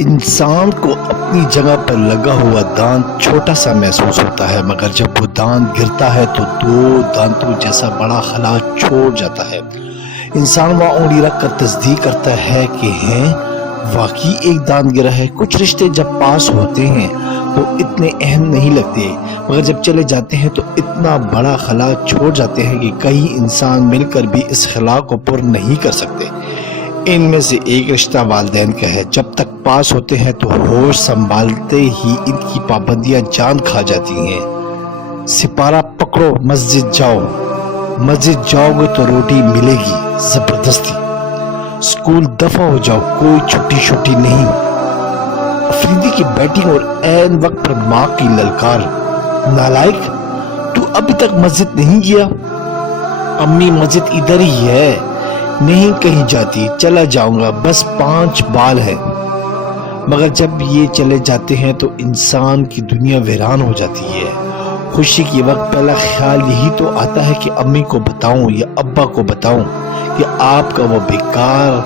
انسان کو اپنی جگہ پر لگا ہوا دانت چھوٹا سا محسوس ہوتا ہے، مگر جب وہ دانت گرتا ہے تو دو دانتوں جیسا بڑا خلا چھوڑ جاتا ہے۔ انسان وہاں انگلی رکھ کر تصدیق کرتا ہے کہ واقعی ایک دانت گرا ہے۔ کچھ رشتے جب پاس ہوتے ہیں تو اتنے اہم نہیں لگتے، مگر جب چلے جاتے ہیں تو اتنا بڑا خلا چھوڑ جاتے ہیں کہ کئی انسان مل کر بھی اس خلا کو پر نہیں کر سکتے۔ ان میں سے ایک رشتہ والدین کا ہے۔ جب تک پاس ہوتے ہیں تو ہوش سنبھالتے ہی ان کی پابندیاں جان کھا جاتی ہیں۔ سپارہ پکڑو، مسجد جاؤ۔ مسجد جاؤ گے تو روٹی ملے گی زبردستی۔ اسکول دفع ہو جاؤ، کوئی چھٹی نہیں۔ افریدی کی بیٹنگ اور عین وقت پر ماں کی للکار، نالائق تو ابھی تک مسجد نہیں گیا؟ امی مسجد ادھر ہی ہے، نہیں کہیں جاتی، چلا جاؤں گا، بس 5 بال ہے۔ مگر جب یہ چلے جاتے ہیں تو انسان کی دنیا ویران ہو جاتی ہے۔ خوشی کے وقت پہلا خیال یہی تو آتا ہے کہ امی کو بتاؤں یا ابا کو بتاؤں کہ آپ کا وہ بیکار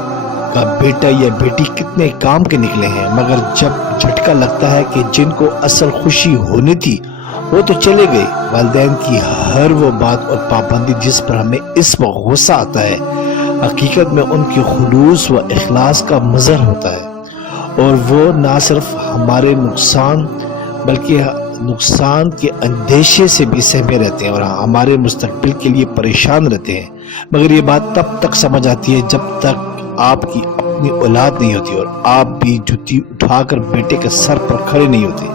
کا بیٹا یا بیٹی کتنے کام کے نکلے ہیں۔ مگر جب جھٹکا لگتا ہے کہ جن کو اصل خوشی ہونی تھی وہ تو چلے گئے، والدین کی ہر وہ بات اور پابندی جس پر ہمیں اس وقت غصہ آتا ہے، حقیقت میں ان کے خلوص و اخلاص کا مظہر ہوتا ہے، اور وہ نہ صرف ہمارے نقصان بلکہ نقصان کے اندیشے سے بھی سہمے رہتے ہیں اور ہمارے مستقبل کے لیے پریشان رہتے ہیں۔ مگر یہ بات تب تک سمجھ آتی ہے جب تک آپ کی اپنی اولاد نہیں ہوتی اور آپ بھی جوتی اٹھا کر بیٹے کے سر پر کھڑے نہیں ہوتے۔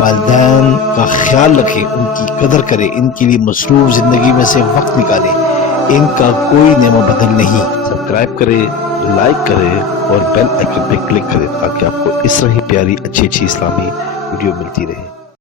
والدین کا خیال رکھیں، ان کی قدر کریں، ان کے لیے مصروف زندگی میں سے وقت نکالیں، ان کا کوئی نعمت بدل نہیں۔ سبسکرائب کریں، لائک کریں اور بیل آئیکن پہ کلک کریں تاکہ آپ کو اس طرح ہی پیاری اچھی اسلامی ویڈیو ملتی رہے۔